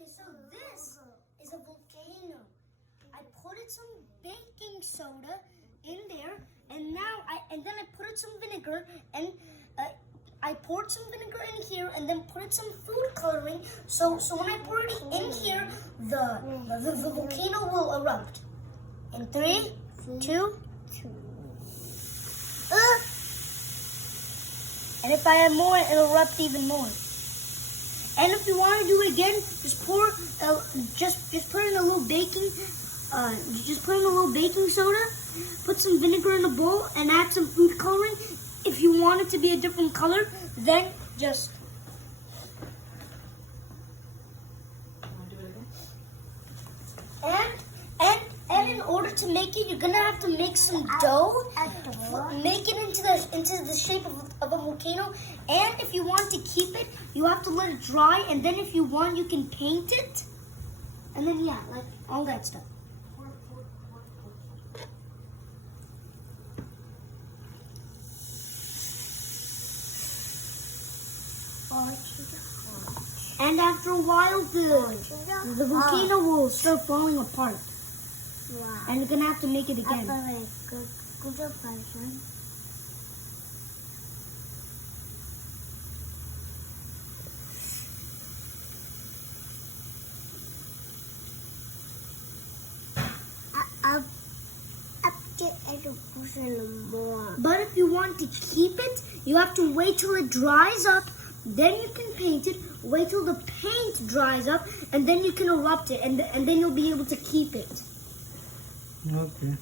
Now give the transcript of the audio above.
Okay, so this is a volcano. I put some baking soda in there, and then I put some vinegar, and I poured some vinegar in here, and then put some food coloring. So when I pour it in here, the volcano will erupt. In 3, 2. And if I add more, it'll erupt even more. And if you want to do it again, just pour, just put in a little baking, just put in a little baking soda, put some vinegar in a bowl, and add some food coloring. If you want it to be a different color, then just. And in order to make it, you're gonna have to make some dough, make it into the shape of a volcano. And if you want to keep it, you have to let it dry. And then if you want, you can paint it. And then yeah, like all that stuff. And after a while, the volcano will start falling apart. Wow. And you're gonna have to make it again. But if you want to keep it, you have to wait till it dries up. Then you can paint it. Wait till the paint dries up, and then you can erupt it, and then you'll be able to keep it. Okay.